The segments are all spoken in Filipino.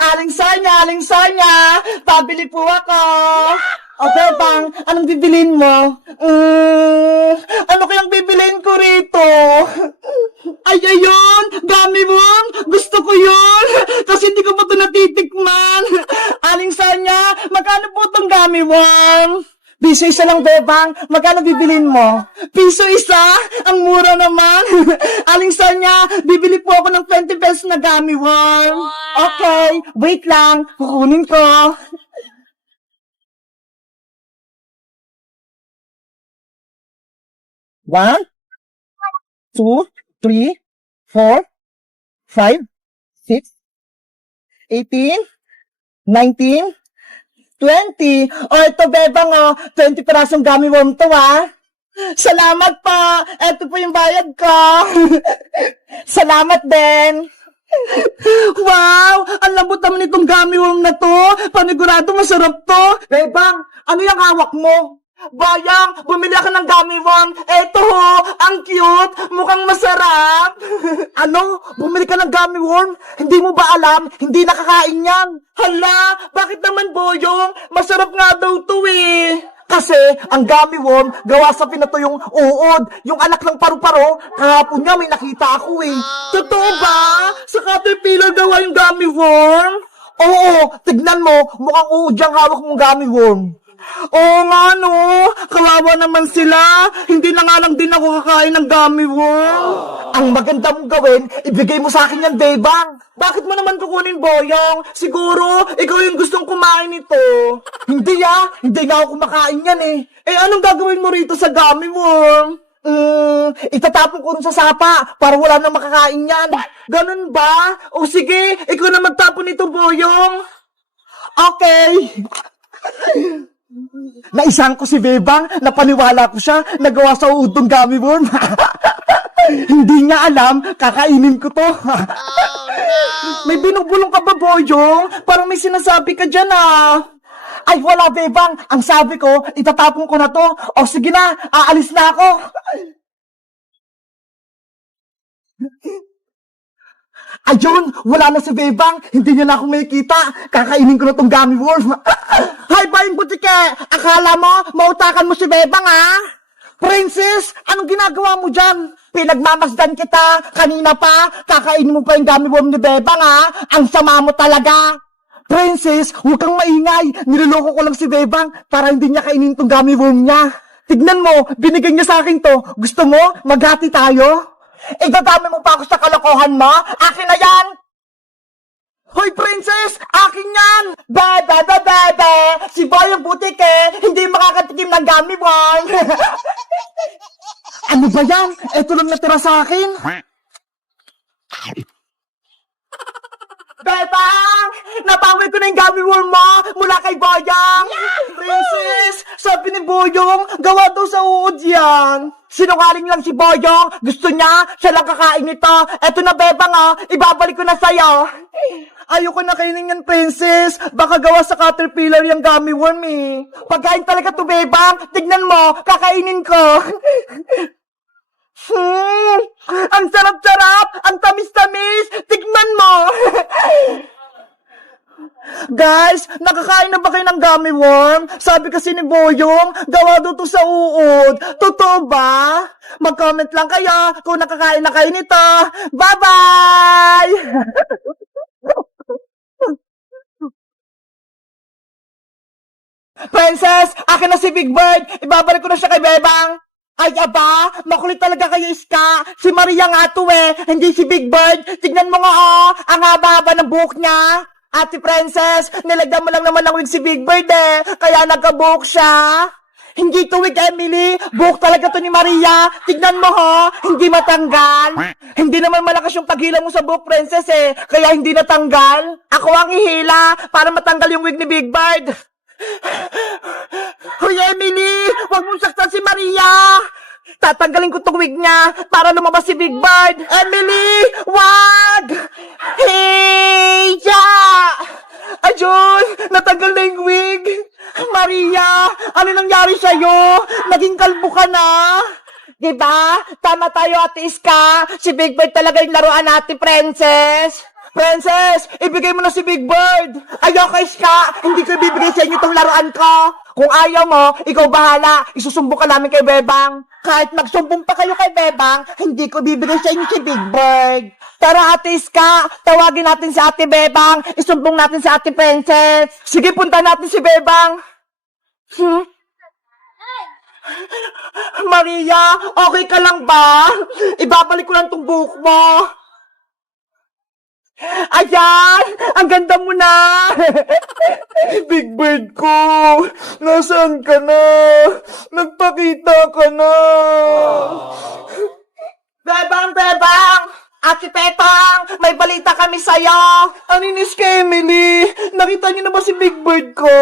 Aling Sonya, pabili po ako. O, Bebang, anong bibilin mo? Ano kayang bibilin ko rito? Ay, ayun! Dami mo! Gusto ko yun! Kasi hindi ko pa ito natitikman. Aling Sonya, magkano po itong gummy worm? Piso isa lang, Bebang. Magkano bibilin mo? Piso isa? Ang mura naman. Aling Sonya, bibili po ako ng 20 pesos na gummy worm. Okay, wait lang. Kukunin ko. One, two, three, four, five, 6, 18, 19, 20. O, ito, Bebang, 20 pirasong gummy worm to, Salamat pa. Ito po yung bayad ko. Salamat din. Wow! Ang lambot naman itong gummy worm na to. Panigurado masarap to. Bebang, ano yung hawak mo? Bayang, bumili ako ng gummy worm. Eto ho, ang cute. Mukhang masarap. Ano? Bumili ka ng gummy worm? Hindi mo ba alam? Hindi nakakain yan. Hala, bakit naman, Boyong? Masarap nga daw to eh. Kasi, ang gummy worm, gawa sa pinatuyong uod. Yung anak ng paru-paro, kahapon nga may nakita ako eh. Totoo ba? Sa Caterpillar gawa yung gummy worm? Oo, tignan mo, mukhang uod yung hawak mong gummy worm. Oo nga no, kawawa naman sila. Hindi na nga lang din ako kakain ng gummy worm. Ang maganda mong gawin, ibigay mo sa akin yan, Bebang. Bakit mo naman kukunin, Boyong? Siguro, ikaw yung gustong kumain nito. Hindi hindi nga ako kumakain yan eh. Eh anong gagawin mo rito sa gummy worm? Itatapon ko rin sa sapa para wala nang makakain yan. Ganun ba? O sige, ikaw na magtapon nito, Boyong. Okay. Naisang ko si Bebang, napaniwala ko siya, nagawa sa udong gummy worm. Hindi niya alam, kakainin ko to. May binubulong ka ba, Boyong? Parang may sinasabi ka dyan Ay, wala, Bebang. Ang sabi ko, itatapon ko na to. O sige na, aalis na ako. Ayun, wala na si Bebang. Hindi niya na ako makikita. Kakainin ko na tong gummy worm. Hi, Bayang Butike! Akala mo, mautakan mo si Bebang, Princess, anong ginagawa mo dyan? Pinagmamasdan kita. Kanina pa, kakainin mo pa yung gummy worm ni Bebang, Ang sama mo talaga. Princess, huwag kang maingay. Niloloko ko lang si Bebang para hindi niya kainin tong gummy worm niya. Tignan mo, binigay niya sa akin to. Gusto mo, maghati tayo? Idadami mo pa ako sa kalokohan mo? Akin na yan! Hoy, Princess! Akin yan! Bebe! Si Bayang Butike, hindi makakatikim ng gummy worm! Ano ba yan? Ito lang natira sa akin. Bebang! Napawi ko na yung gummy worm mo mula kay Boyong! Princess! Sabi ni Boyong, gawa daw sa uod yan. Sinungaling lang si Boyong. Gusto niya, siya lang kakain nito. Eto na, Bebang, ibabalik ko na sa'yo. Ayoko na kainin yan, Princess. Baka gawa sa Caterpillar yung gummy worm eh. Pagkain talaga to, Bebang. Tignan mo, kakainin ko. Ang sarap-sarap! Ang tamis-tamis! Tignan mo! Guys, nakakain na ba kayo ng gummy worm? Sabi kasi ni Boyong, gawa daw to sa uod. Totoo ba? Mag-comment lang kayo kung nakakain na kayo nito. Bye-bye! Princess, akin na si Big Bird. Ibabalik ko na siya kay Bebang. Ay, aba, makulit talaga kayo, Iska. Si Maria nga to hindi si Big Bird. Tignan mo nga, ang haba-haba ng buhok niya. Ate Princess, nilagyan mo lang naman ng wig si Big Bird kaya nagka-buhok siya. Hindi to wig, Emily. Buhok talaga to ni Maria. Tignan mo, hindi matanggal. Hindi naman malakas yung paghila mo sa buhok, Princess, kaya hindi natanggal. Ako ang ihila para matanggal yung wig ni Big Bird. Hoy, Emily! Huwag mong saktan si Maria! Tatanggalin ko tong wig niya para lumabas si Big Bird! Emily! Wag! Hey! Ayun! Natanggal na yung wig! Maria! Ano nangyari sa'yo? Naging kalbo ka na! Diba? Tama tayo, Ate Iska! Si Big Bird talaga yung laruan natin, Princess! Princess, ibigay mo na si Big Bird. Ayoko, Iska. Hindi ko ibibigay sa inyo itong laruan ko. Kung ayaw mo, ikaw bahala. Isusumbong ka namin kay Bebang. Kahit magsumbong pa kayo kay Bebang, hindi ko bibigay sa inyo si Big Bird. Tara, Ate Iska. Tawagin natin si Ate Bebang. Isumbong natin si Ate Princess. Sige, punta natin si Bebang. Maria, okay ka lang ba? Ibabalik ko lang tong buhok mo. Ayan! Ang ganda mo na! Big Bird ko! Nasaan ka na? Nagpakita ka na! Bebang! Bebang! Ate Pepang! May balita kami sa'yo! Aninis ka, Emily? Nakita niyo na ba si Big Bird ko?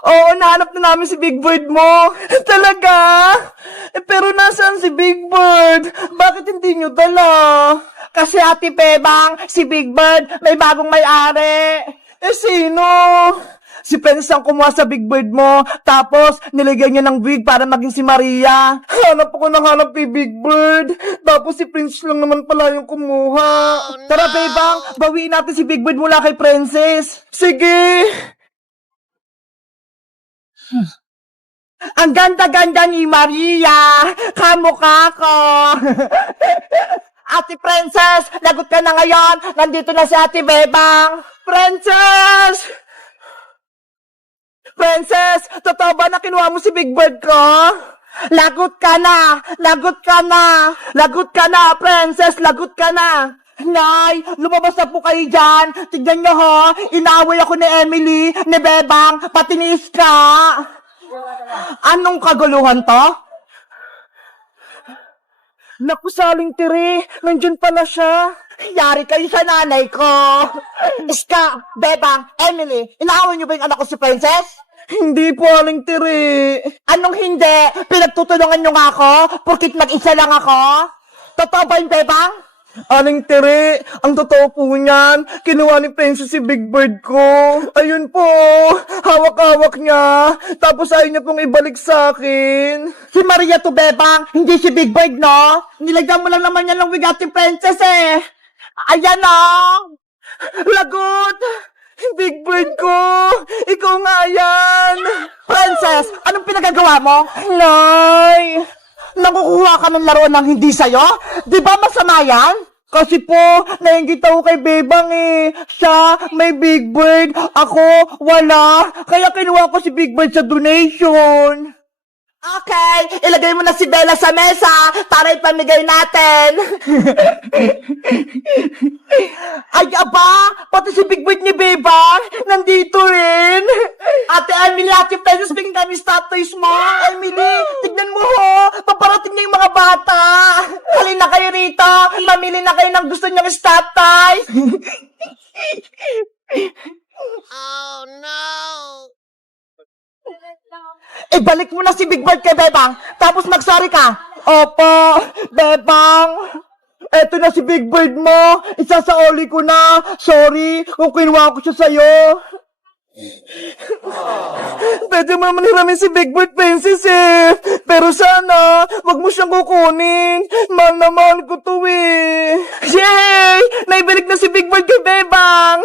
Oo, nahanap na namin si Big Bird mo. Talaga? Pero nasaan si Big Bird? Bakit hindi nyo dala? Kasi Ate Bebang, si Big Bird may bagong may-ari. Sino? Si Princess ang kumuha sa Big Bird mo, tapos nilagyan niya ng wig para maging si Maria. Hanap ako ng hanap kay Big Bird, tapos si Princess lang naman pala yung kumuha. Tara, Bebang, bawiin natin si Big Bird mula kay Princess. Sige! Ang ganda-ganda ni Maria! Kamukha ko! Ate Princess, lagot ka na ngayon! Nandito na si Ate Bebang! Princess! Princess, totoo ba na kinuha mo si Big Bird ko? Lagot ka na! Lagot ka na! Lagot ka na, Princess! Lagot ka na! Nay, lumabas na po kayo dyan! Tignan nyo ho! Inaway ako ni Emily, ni Bebang, pati ni Iska! Anong kaguluhan to? Naku, Saling Tiri, nandyan pala siya. Yari kayo sa nanay ko. Iska, Bebang, Emily, inaaway niyo ba yung anak ko si Princess? Hindi po, Aling Tiri. Anong hindi? Pinagtutulungan niyo nga ako? Porkit mag-isa lang ako? Totoo ba yung Bebang? Aling Tiri, ang totoo po niyan, kinuha ni Princess si Big Bird ko. Ayun po, hawak-hawak niya, tapos ayaw niya pong ibalik sa akin. Si Maria to, Bebang, hindi si Big Bird, no? Nilagyan mo lang naman yan ng wig Ate Princess, eh. Ayan, no? Lagot! Big Bird ko! Ikaw nga yan! Princess, anong pinagagawa mo? Nay! Nakukuha ka ng laruan ng hindi sa'yo? Di ba masama yan? Kasi po, nainggit ako kay Bebang eh. Siya, may Big Bird. Ako, wala. Kaya kinuha ko si Big Bird sa donation. Okay, ilagay mo na si Bella sa mesa para ipamigay natin. Ay, aba, pati si Big Bird ni Bebang, nandito rin. Ate Emily, Ate Princess, bigyan kami statues mo. Emily, tignan mo ho, paparating niya yung mga bata. Halina kayo rito, mamili na kayo ng gusto niyong statues. Oh no! Ibalik mo na si Big Bird kay Bebang, tapos magsari ka. Opo, Bebang. Eto na si Big Bird mo. Isasaoli ko na. Sorry kung kinuha ko siya sa'yo. Pwede mo naman hiramin si Big Bird, Princess eh. Pero sana, wag mo siyang kukunin. Mahal na mahal ko to eh. Yay! Naibalik na si Big Bird kay Bebang.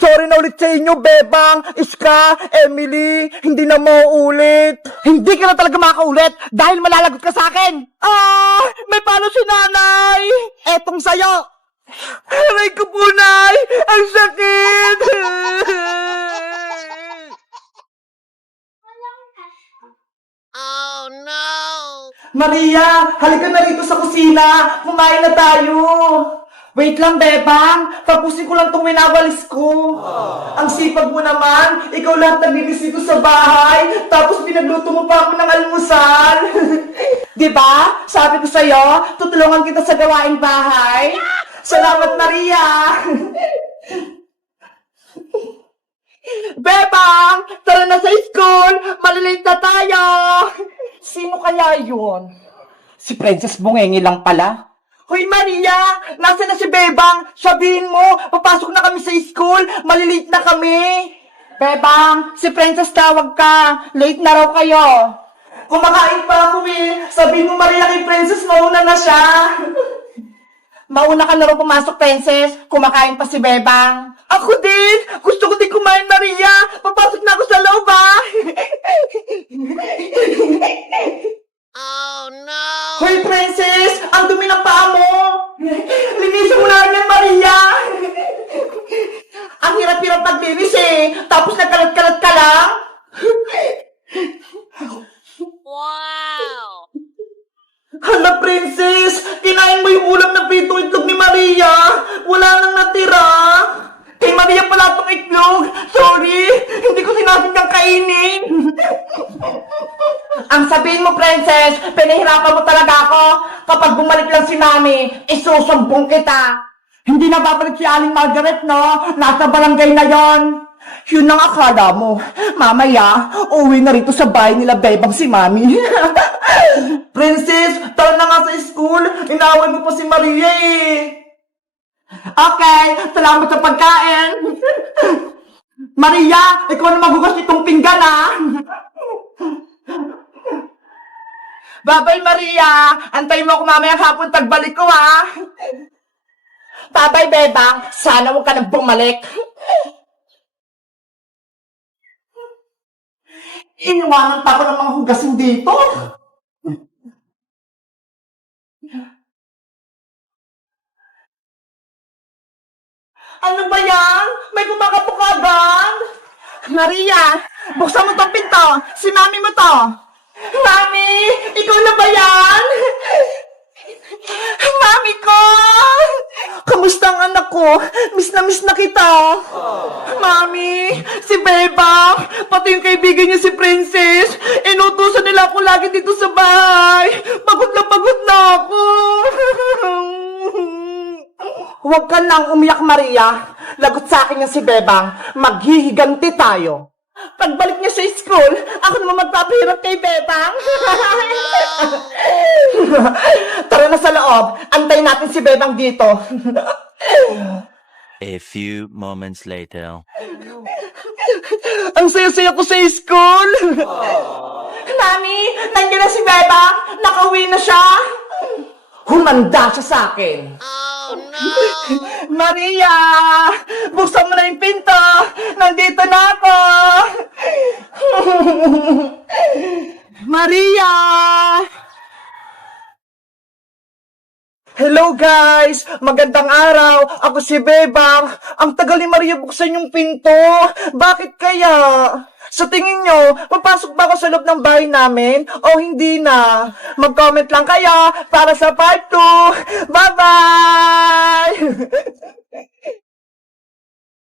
Sorry na ulit sa inyo, Bebang, Iska, Emily. Hindi na mauulit. Hindi ka na talaga makaulit dahil malalagot ka sa akin. Ah! May palo si nanay. Etong sayo. Aray ko po, Nay! Ang sakit! Oh no! Maria, halika na rito sa kusina. Kumain na tayo. Wait lang, Bebang. Tapusin ko lang itong winawalis ko. Ang sipag mo naman. Ikaw lahat naglinis dito sa bahay. Tapos pinagluto mo pa ako ng almusal. Diba? Sabi ko sa'yo, tutulungan kita sa gawaing bahay. Salamat, Maria. Bebang, tara na sa school. Malilate na tayo. Sino kaya yun? Si Princess Bungengi lang pala. Hoy, Maria! Nasaan na si Bebang? Sabihin mo, papasok na kami sa school. Malilate na kami. Bebang, si Princess tawag ka. Late na raw kayo. Kumakain pa ako eh. Sabihin mo, Maria, kay Princess, mauna na siya. Mauna ka na rin pumasok, Princess. Kumakain pa si Bebang. Ako din! Gusto ko din kumain, Maria! Papasok na ako sa loob, ah! Oh no! Hoy, Princess! Ang dumi ng paa mo! Linisin mo na yan, Maria! Ang hirap-hirap maglinis eh! Tapos nagkalat-kalat ka lang! Wow! Hala, Princess! Kinain mo yung ulam na prito itlog ni Maria! Wala nang natira! Kay Maria pala itong itlog! Sorry! Hindi ko sinabing kang kainin! Ang sabihin mo, Princess, pinahirapan mo talaga ako. Kapag bumalik lang si Mami, isusumbong kita. Hindi na babalik si Aling Margaret, no? Nasa barangay na yon. Yun ang akala mo. Mamaya, uwi na rito sa bahay nila Bebang si Mami. Princess, tara na nga sa school. Inaaway mo pa si Maria eh. Okay, salamat sa pagkain. Maria, ikaw na maghugas itong pinggan, ah. Babay, Maria. Antayin mo ako mamaya hapon pagbalik ko, ah. Babay, Bebang. Sana huwag ka nang bumalik. Iniwanan pa ako ng mga hugasin dito. Ano ba yan? May kumakapok agad? Maria, buksan mo tong pinto. Si Mami mo to. Mami, ikaw na ba yan? Mami ko! Kamusta ang anak ko? Miss na kita. Mami, si Bebang, pati yung kaibigan niya si Princess, inutusan nila ako lagi dito sa bahay. Pagod na ako. Huwag ka nang umiyak, Maria. Lagot sa akin yung si Bebang. Maghihiganti tayo. Pagbalik niya sa school, ako naman magpapahirap kay Bebang. Tara na sa loob. Antayin natin si Bebang dito. A few moments later. Ang saya-saya ko sa school. Mami, nandiyan na si Bebang. Nakauwi na siya. Humanda siya sa akin. Oh no! Maria! Buksan mo na yung pinto! Nandito na ako! Maria! Hello guys! Magandang araw! Ako si Bebang! Ang tagal ni Maria buksan yung pinto! Bakit kaya? Sa tingin nyo, papasok ba ako sa loob ng bahay namin? O hindi na? Mag-comment lang kaya para sa part 2! Bye-bye!